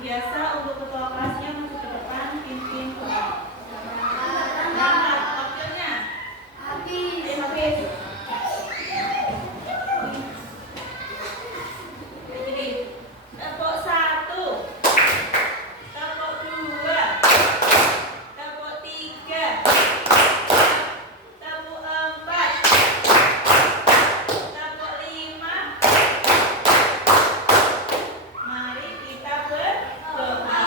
Biasa untuk ketua kelasnya masuk ke depan, pimpin doa. Selamat, waktunya. Habis. Jadi, tepuk 1, tepuk 2, tepuk 3, tepuk 4, tepuk 5. Mari kita berdoa.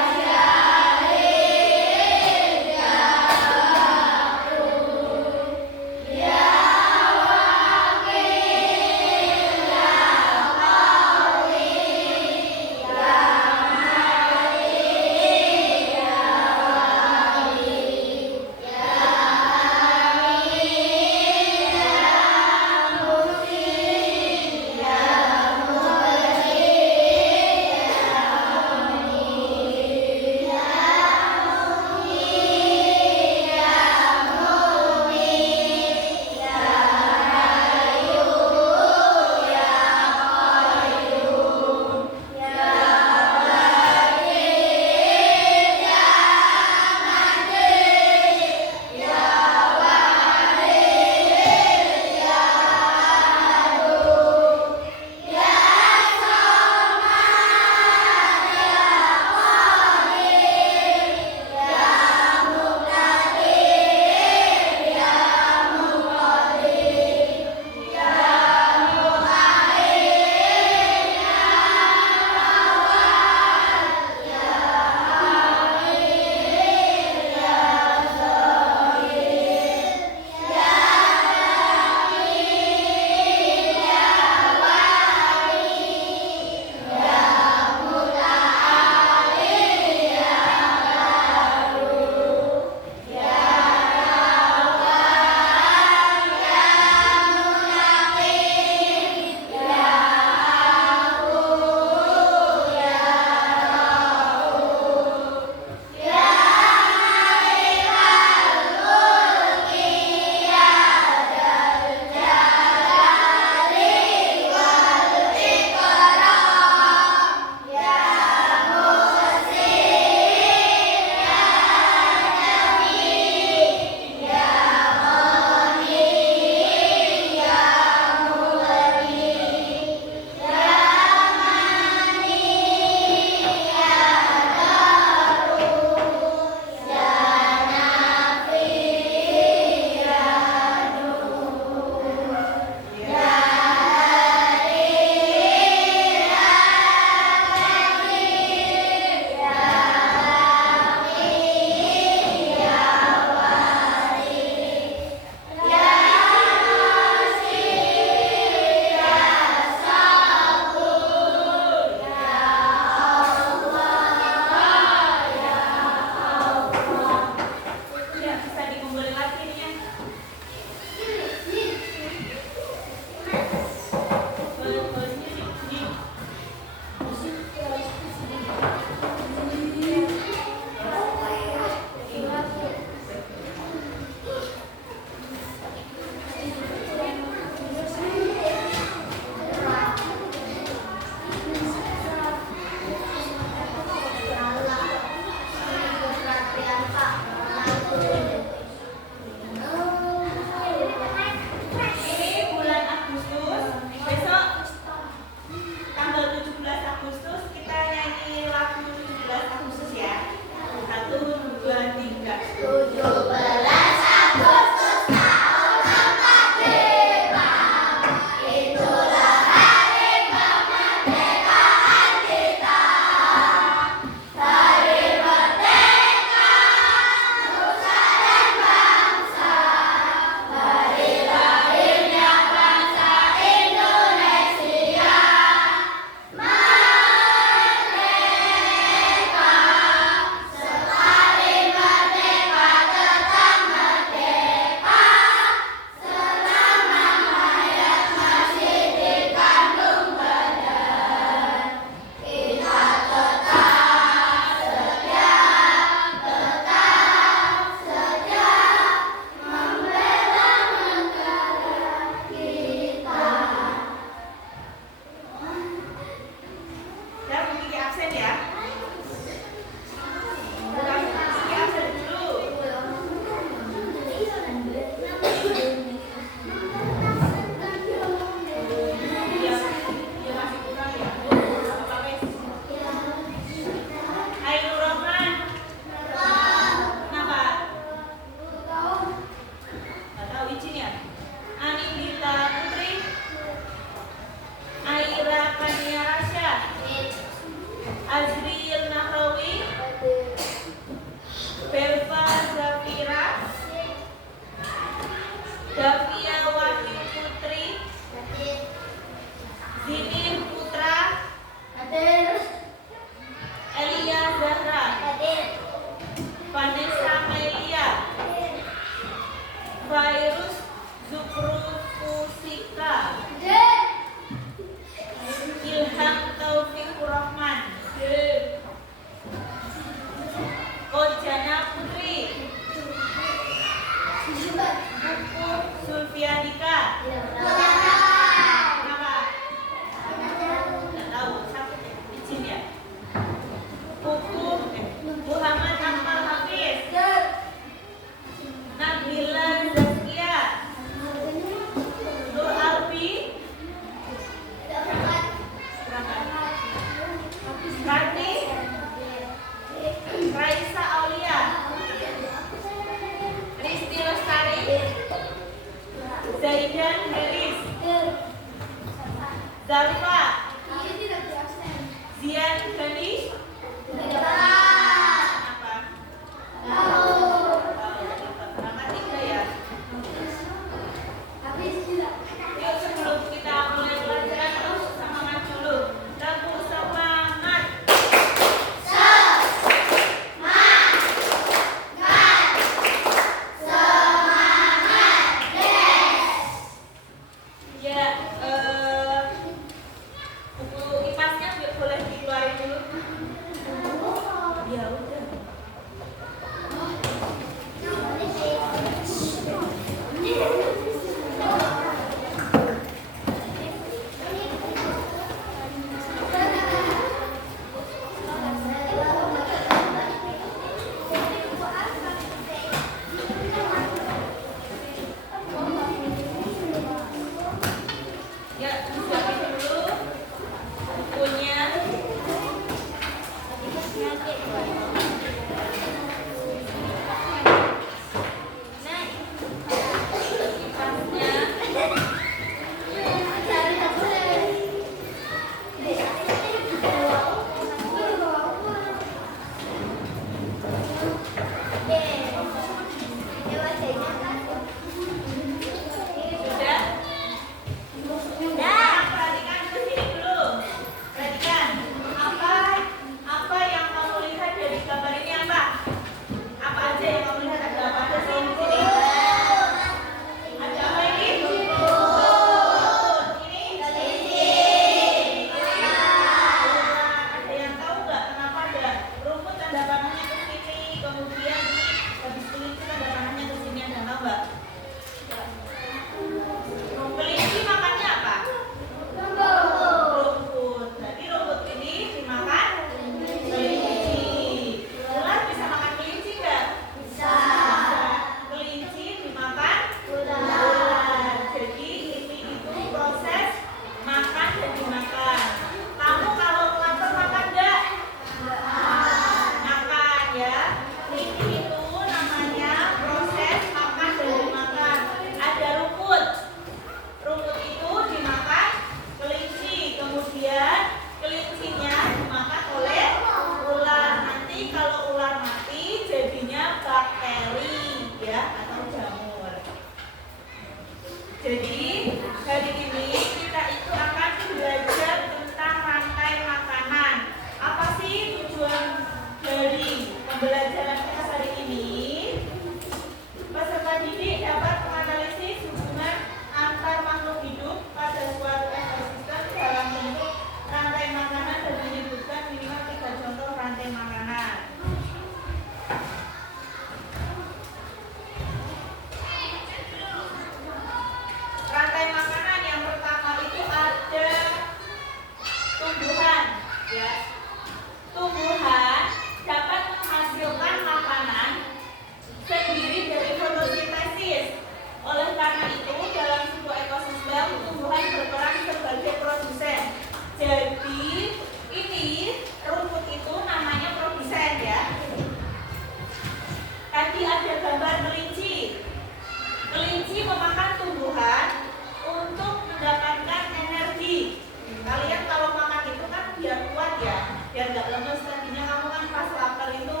biar nggak lemes. Tadinya kamu kan pas lapar itu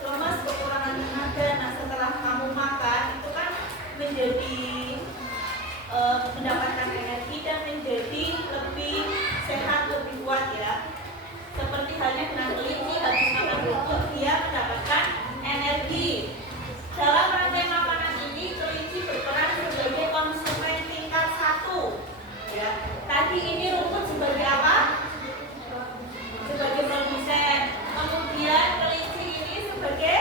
lemes, kekurangan tenaga. Nah setelah kamu makan itu kan menjadi mendapatkan energi dan menjadi lebih sehat, lebih kuat ya. Seperti halnya dengan kelinci, habis makan rumput dia mendapatkan energi. Dalam rantai makanan ini kelinci berperan sebagai konsumen tingkat 1 ya. Tadi ini rumput sebagai apa? Sebagai produsen. Kemudian kelinci ini sebagai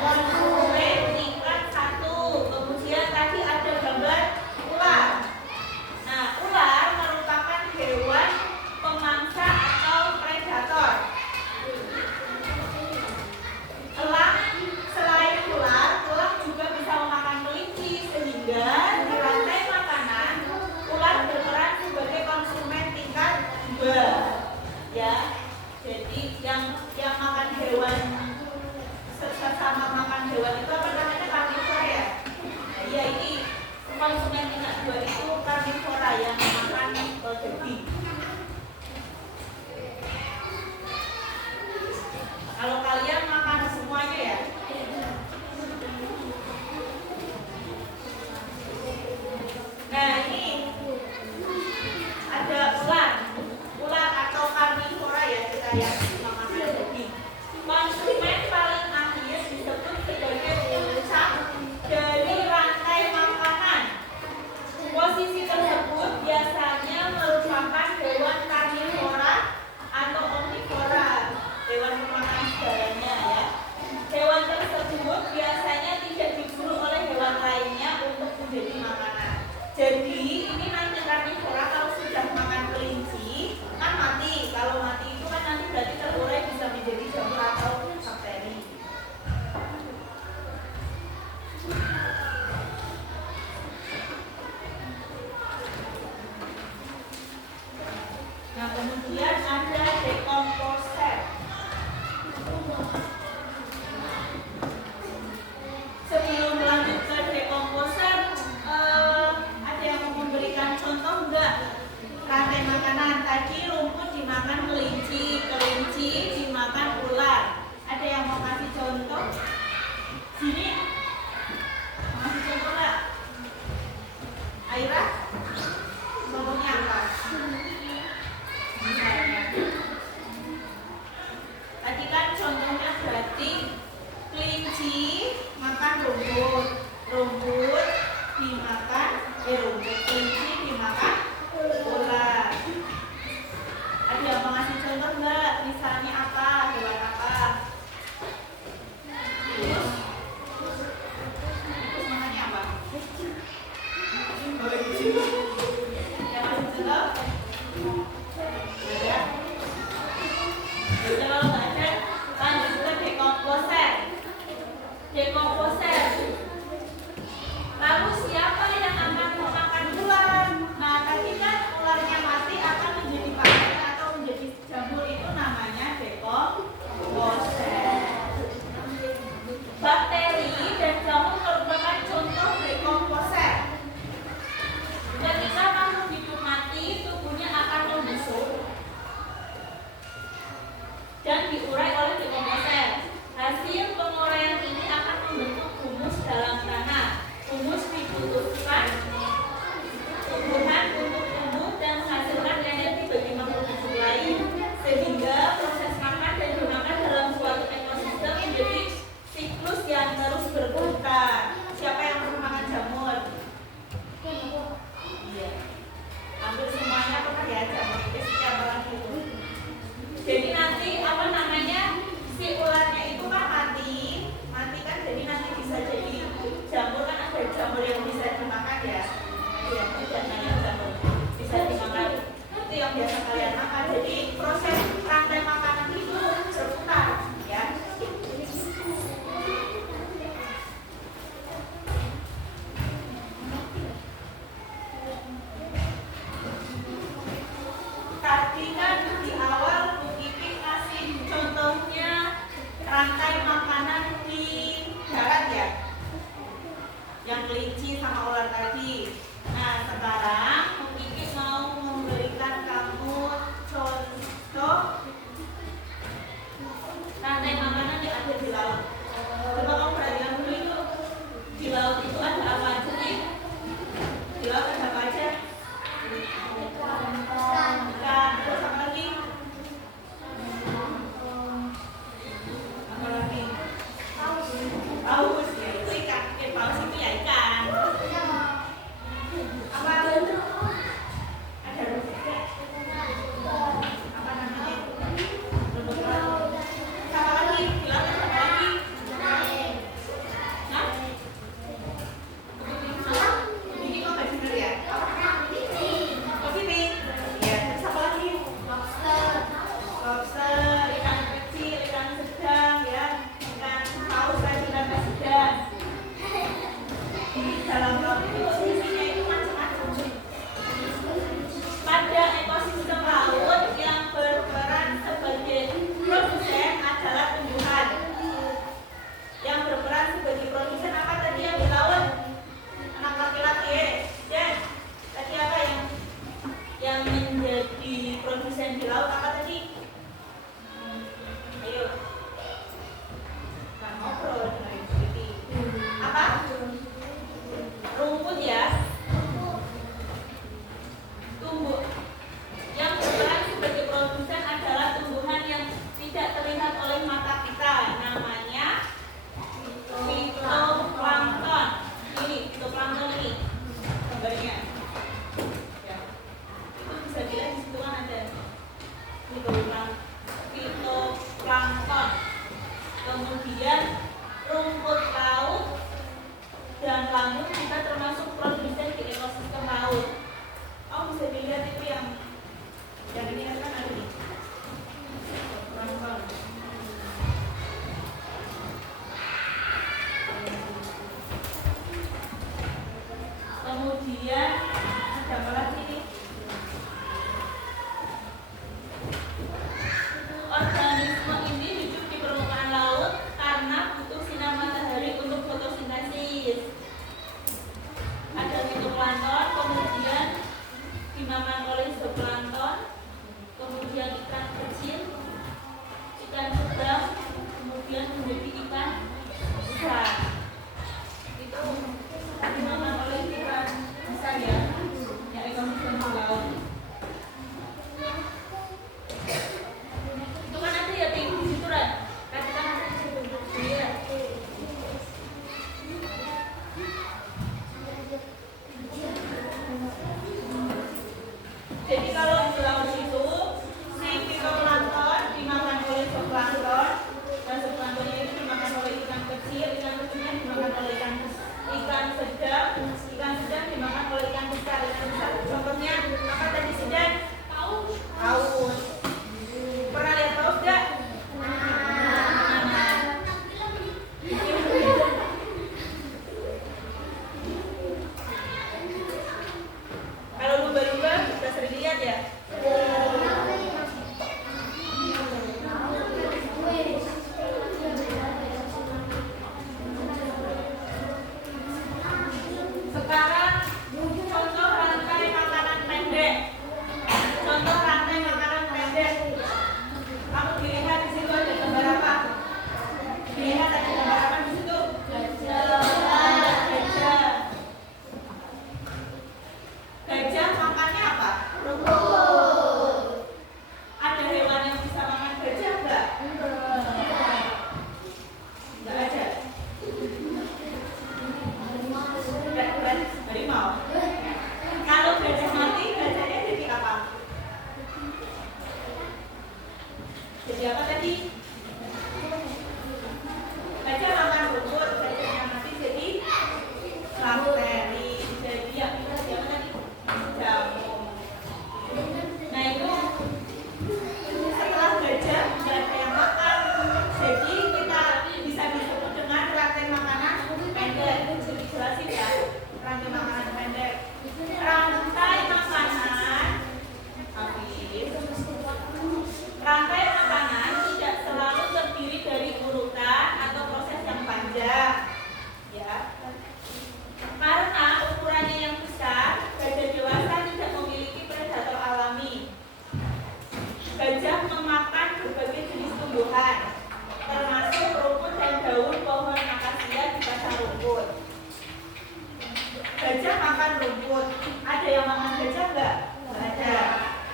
konsumen tingkat 1. Kemudian tadi ada gambar ular. Nah, ular merupakan hewan pemangsa atau predator. Elang, selain ular juga bisa memakan kelinci, sehingga di rantai makanan ular berperan sebagai konsumen tingkat 2 ya. Jadi yang makan hewan sesama makan hewan itu apa namanya, karnivora ya. Nah, ya ini konsumen tingkat 2 itu karnivora yang makan daging. Kalau kalian makan semuanya ya. Nah ini ada ular atau karnivora ya, kita ya makan daging. Konsumen paling akhir disebut sebagai puncak dari rantai makanan. Posisi tersebut biasanya merupakan hewan karnivora atau omnivora, hewan pemakan segalanya ya. Hewan tersebut biasanya tidak diburu oleh hewan lainnya untuk menjadi makanan. Jadi ini nanti karnivora kalau sudah makan kelinci kan mati. Kalau mati itu kan nanti berarti terurai bisa menjadi jamur atau bakteri. Nah kemudian ada decomposer. Sebelum lanjut ke decomposer, ada yang mau memberikan contoh enggak? Rantai makanan tadi rumput dimakan kelinci, kelinci dimakan ular. Ada yang mau kasih contoh? Sini, mau kasih contoh enggak? Aira, contohnya apa? Misalnya, tadi kan contohnya berarti kelinci makan rumput, rumput dimakan, rumput kelinci dimakan ular. Ada yang mau ngasih contoh enggak? Misalnya apa? Hewan apa? Terus makannya apa? Yang masih contoh? Ada? Kalau nggak ada, lanjut ke decomposer. Decomposer. Lalu siapa yang akan memakan ular? Nah tadi kan ularnya mati akan menjadi bakteri atau menjadi jamur, itu namanya decomposer. fitoplankton. Kemudian rumput laut dan lamut kita termasuk produsen di ekosistem laut. Oh, bisa dilihat itu yang ini kan ada nih. Plankton. Kemudian ada apa lagi nih? Organisme ini hidup di permukaan laut karena butuh sinar matahari untuk fotosintesis. Ada fitoplankton, kemudian dimakan oleh zooplankton, kemudian ikan kecil, ikan sedang, kemudian menjadi ikan besar. Itu dimakan oleh ikan besar ya, yang ekosistem laut. Itu kan ada ya di situ kan? Katakan ada di situ. Iya. Jadi kalau di laut itu si fitoplankton dimakan oleh zooplankton, dan zooplanktonnya itu dimakan oleh ikan kecil dimakan oleh ikan sedang dimakan oleh ikan besar. Contohnya apa tadi sedang? Paus. Pernah lihat paus nggak? Kalau lumba-lumba kita sering lihat ya. Sekarang contoh rantai makanan pendek. Kamu dilihat di situ ada gambar apa? Dilihat ada gambar apa di situ? Gajah. Gajah makannya apa? Rumput. Ada hewan yang bisa makan gajah enggak? Enggak ada. Harimau. Kalau gajah mati, gajahnya jadi apa? Jadi apa tadi? Gajah makan rumput, gajahnya mati jadi bakteri. Jadi yang kita siapa tadi? Jamur. Nah itu setelah gajah nggak ada yang makan, jadi kita bisa disebut dengan rantai makanan pendek. Jadi jelasin ya, rantai makanan pendek. Rantai makanan rantai makanan tidak selalu terdiri dari urutan atau proses yang panjang, ya. Karena ukurannya yang besar, gajah dewasa tidak memiliki predator alami. Gajah memakan berbagai jenis tumbuhan, termasuk rumput dan daun pohon akasia di pasar rumput. Gajah makan rumput. Ada yang makan gajah enggak? Enggak ada.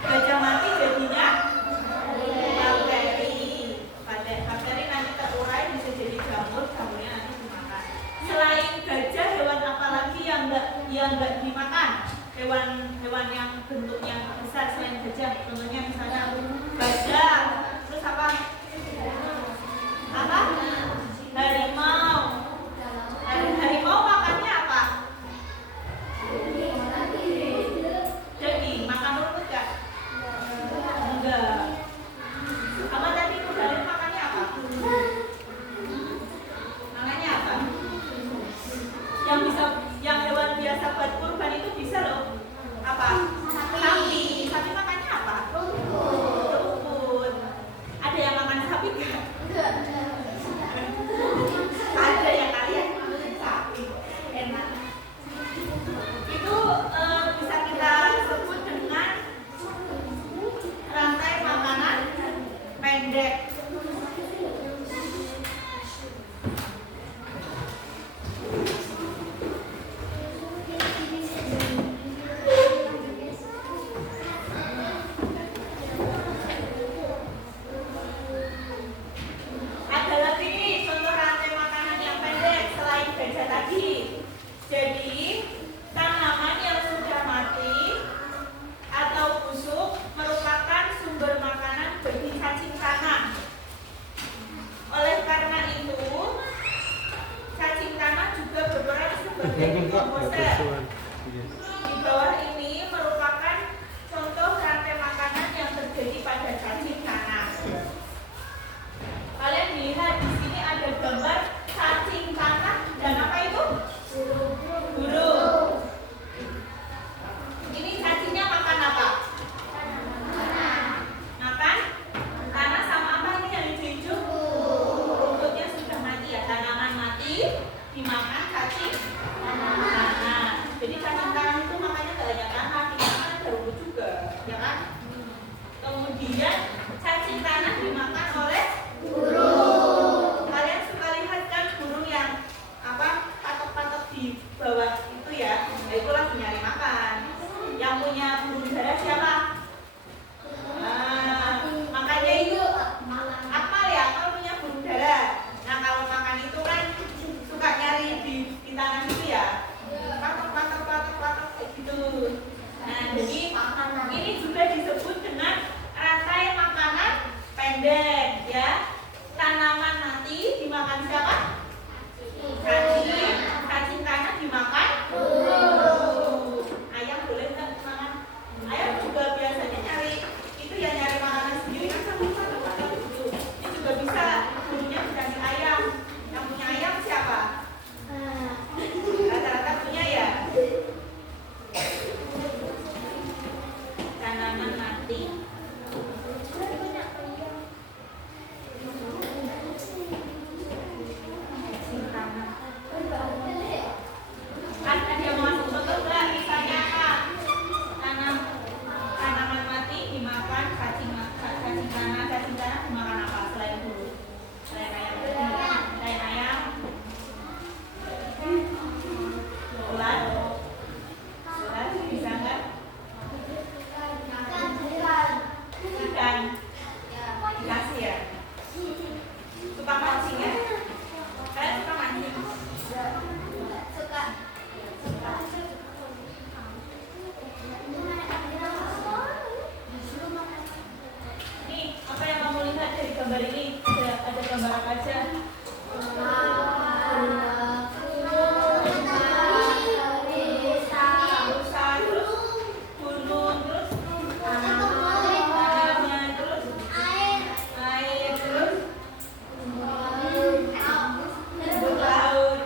Gajah mati jadinya bakteri nanti terurai bisa jadi jamurnya nanti dimakan. Selain gajah, hewan apa lagi yang enggak dimakan? Hewan yang bentuknya besar selain gajah. Contohnya misalnya gajah. Terus apa? Harimau. Harimau makannya apa? Daging. Makan rumput enggak? Enggak. Apa tadi kudarin makannya apa? Makannya apa? Yang hewan biasa buat kurban itu bisa loh. Apa? Sapi. Sapi makannya apa? Rumput. Ada yang makan sapi enggak? Ada yang kalian makan sapi. Enak. Itu bisa kita sebut dengan rantai makanan pendek. Ada lagi nih contoh rantai makanan yang pendek selain gajah tadi. Jadi tanaman yang sudah mati atau busuk merupakan sumber makanan proses. Di bawah ini merupakan contoh rantai makanan yang terjadi pada cacing tanah. Kalian lihat di sini ada gambar cacing tanah dan apa itu? Burung. Ini cacingnya makan apa? Makan tanah sama apa ini yang hijau-hijau? Rumputnya sudah mati ya, tanaman mati dimakan cacing tanah. Jadi cacing tanah itu makanya gak hanya tanah, dimakan ada rumput juga, ya kan? Kemudian cacing tanah dimakan oleh burung. Kalian suka lihat kan burung yang apa patok-patok di bawah itu ya? Nah, itu lagi nyari makan. Yang punya burung dara siapa? Makanya itu akmal ya, akmal punya burung dara. Nah kalau makan itu kan suka nyari di tanah itu ya, patok kayak gitu. Nah jadi ini juga disebut dengan rantai makanan pendek ya. Tanaman mati dimakan siapa? Cacing tanah dimakan burung. Ayam boleh nggak makan? Ayam juga biasanya nyari itu ya, nyari makanan sendiri kan sama patok gitu. Ini juga bisa, burungnya dikasih ayam. Yang punya ayam siapa? Rata-rata punya ya. Tanaman mati. Ada yang mau masuk betul nggak? Misalnya apa? Tanaman mati dimakan cacing tanah dimakan apa selain burung? Selain ayam? Ulat bisa nggak? Ikan dikasih ya? Suka mancing ya? Kalian suka mancing? Suka. Nih, apa yang kamu lihat dari gambar ini? Ada gambar apa aja? Rusa, terus gunung, terus tanaman, terus air, terus laut.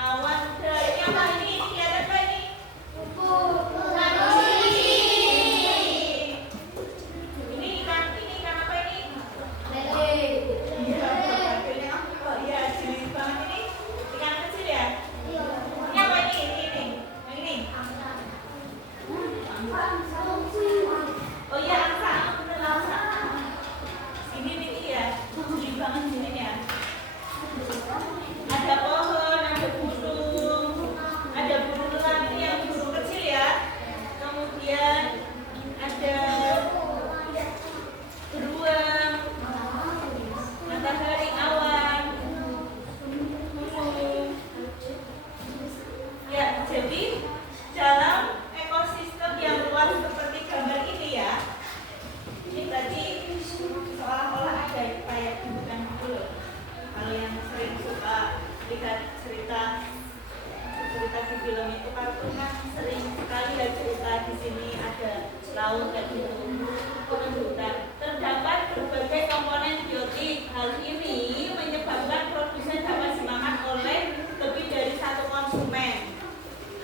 Awan, ini apa ini? Kelihatan apa ini? Ini ikan apa ini? Iya, akhirnya apa? Iya, cilik banget ini. Ikan kecil ya? Ini apa ini? Yang ini? Oh iya, angsa. Bener angsa. Sini nih ya. Cilik banget sini ya. Ada pohon, ada burung, ada burung elang, ini yang burung kecil ya. Kemudian ada beruang, matahari, awan, gunung. Ya, jadi dalam ekosistem yang luas seperti gambar ini ya, ini berarti seolah-olah ada kayak di hutan gitu loh. Kalau yang sering suka lihat cerita di film itu kartun kan sering sekali ya cerita di sini ada laut kayak gitu, bukan hutan. Terdapat berbagai komponen biotik. Hal ini menyebabkan produsen dapat dimakan oleh lebih dari satu konsumen.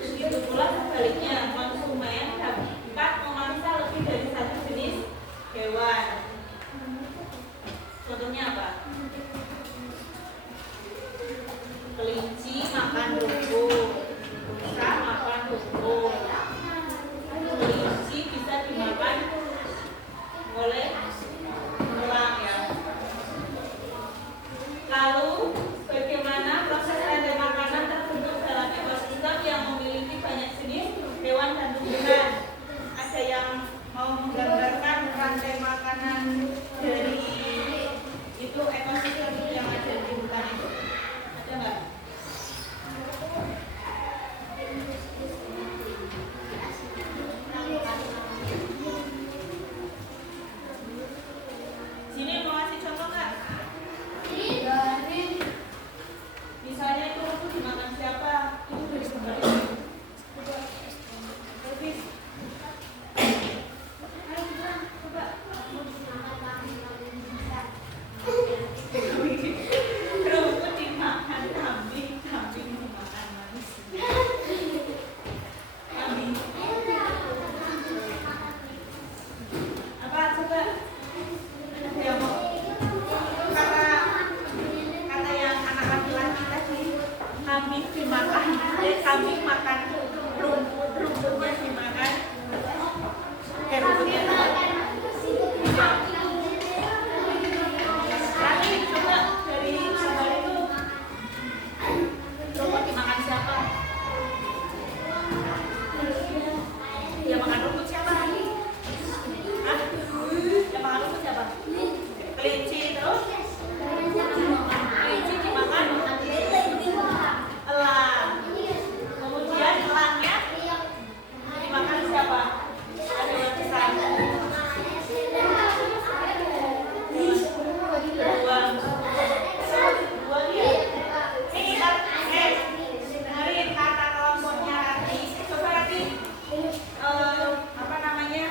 Begitu pula sebaliknya, konsumen dapat memeriksa lebih dari satu jenis hewan. Contohnya apa? Kelinci makan rumput, rusa makan rumput. Kelinci bisa dimakan oleh pakai rumputnya. Rani, coba dari sabar itu rumput dimakan siapa? Yang makan rumput siapa? Hah? Yang makan rumput siapa? Kelinci. Terus kelinci dimakan elang. Kemudian elangnya dimakan siapa? Ada lukisan beruang. Beruang ya. Ini dengerin kata kelompoknya Rati. Coba Rati, apa namanya,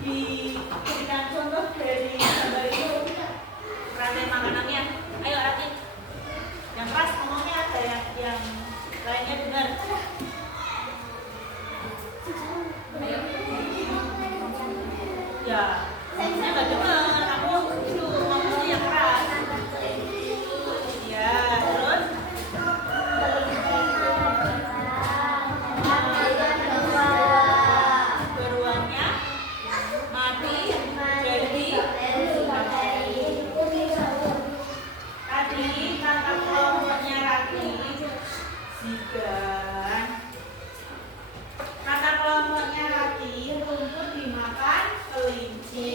diberikan contoh dari gambar itu rantai makanannya. Ayo Rati, yang pas ngomongnya, ada yang lainnya benar. Ayo. Ya, saya nggak dengar. Aku itu ngomongnya yang keras. Ya, terus beruangnya mati jadi tadi kata kelompoknya Rati Zigan. Kata kelompoknya Rati, rumput dimakan kelinci.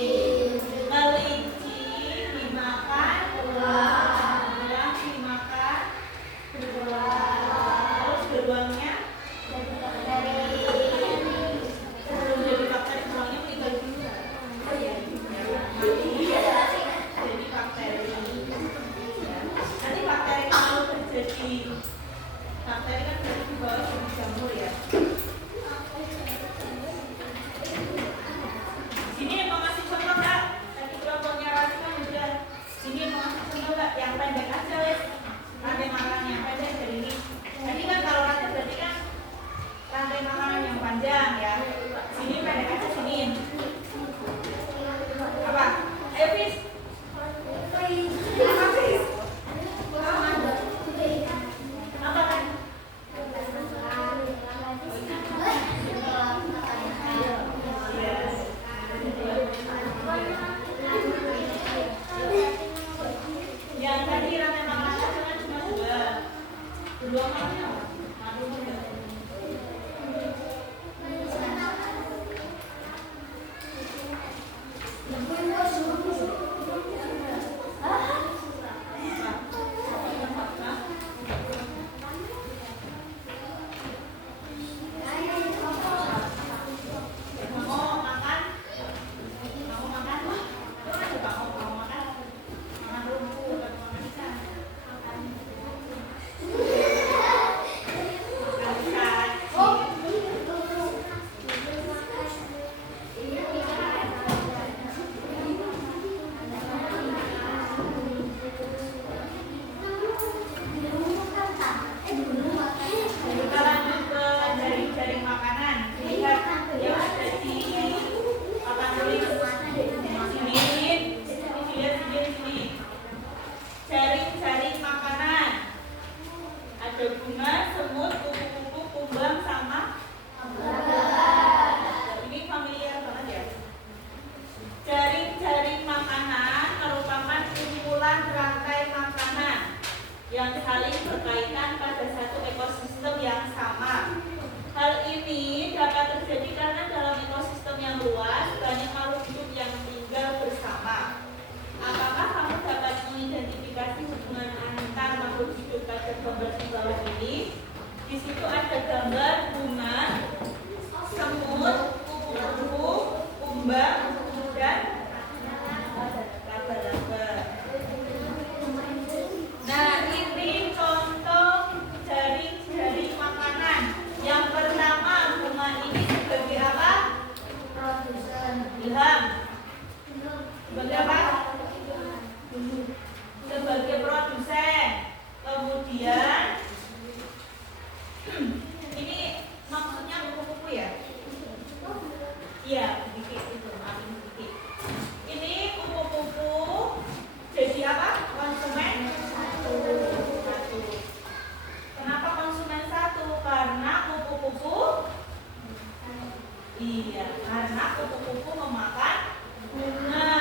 Iya, karena kupu-kupu memakan bunga.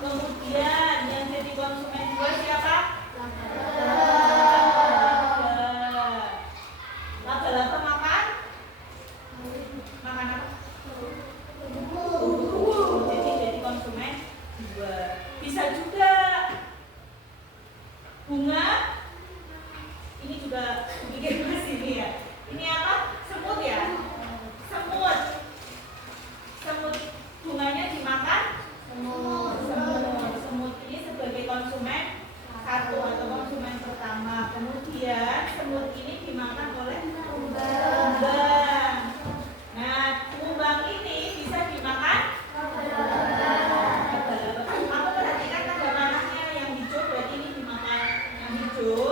Kemudian yang jadi konsumen juga siapa? Laba-laba makan? Makan apa? Jadi konsumen dua. Bisa juga bunga. Ini juga bikin mas ini ya. Ini apa? Semut ya? Semut. Semut bunganya dimakan? Semut ini sebagai konsumen satu atau konsumen pertama. Kemudian semut ini dimakan oleh kumbang. Nah, kumbang ini bisa dimakan? Kamu perhatikan tanda panahnya yang hijau, berarti ini dimakan yang hijau.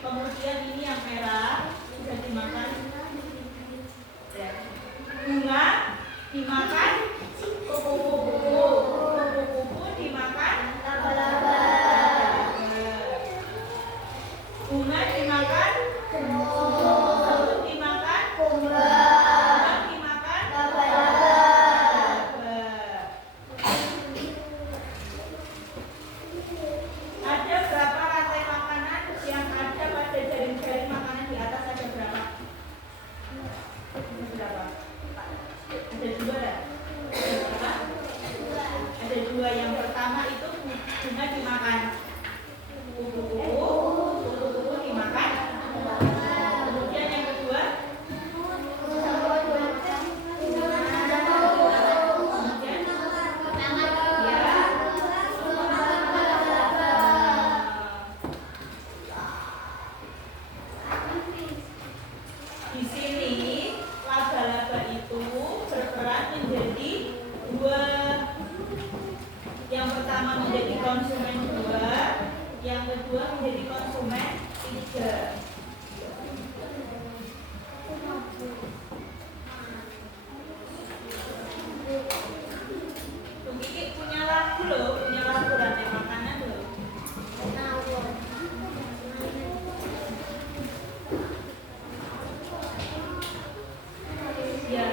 Kemudian ini yang merah bisa dimakan. Bunga dimakan kupu-kupu. Kupu-kupu dimakan laba-laba. Bunga dimakan semut, dimakan kumbang, dimakan laba-laba. Ada berapa rantai makanan yang ada pada jaring-jaring makanan di atas? Ada berapa? Ada dua ya? Ada dua. Yang pertama itu bunga dimakan kupu-kupu dimakan. Kemudian yang kedua di sini laba-laba itu berperan menjadi dua. Yang pertama menjadi konsumen dua, yang kedua menjadi konsumen tiga. Tuh Kiki punya lagu loh, punya lagu rantai makanan loh. Ya,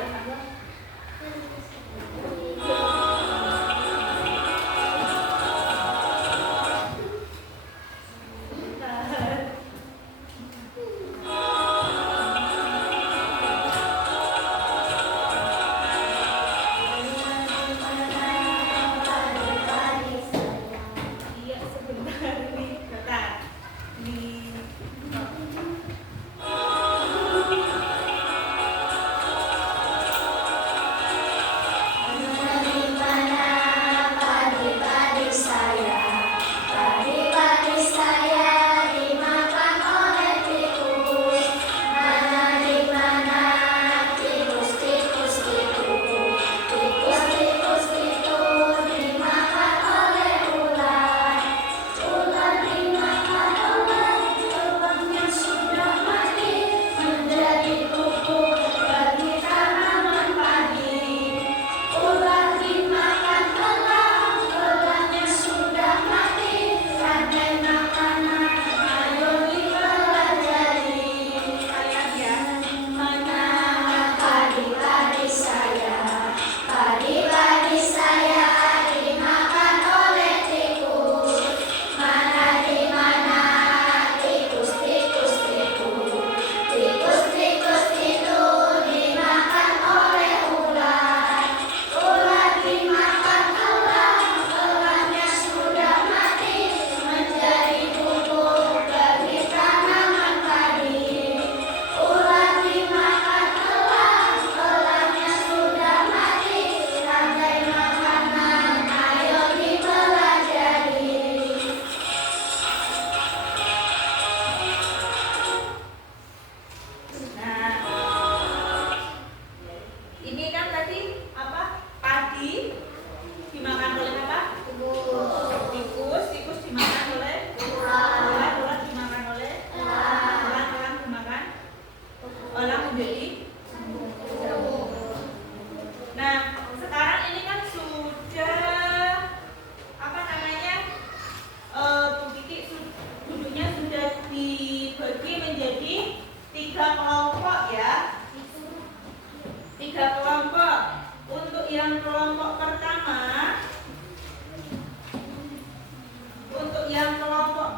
yang kelompok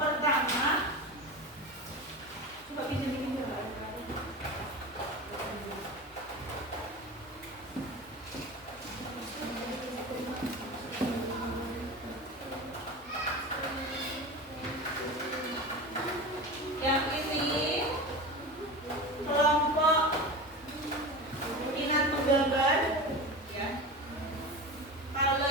pertama, coba pinjam ini. Yang ini kelompok minat menggambar, ya. Kalau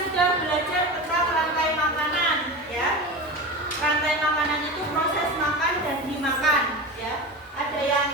sudah belajar tentang rantai makanan, ya. Rantai makanan itu proses makan dan dimakan, ya. Ada yang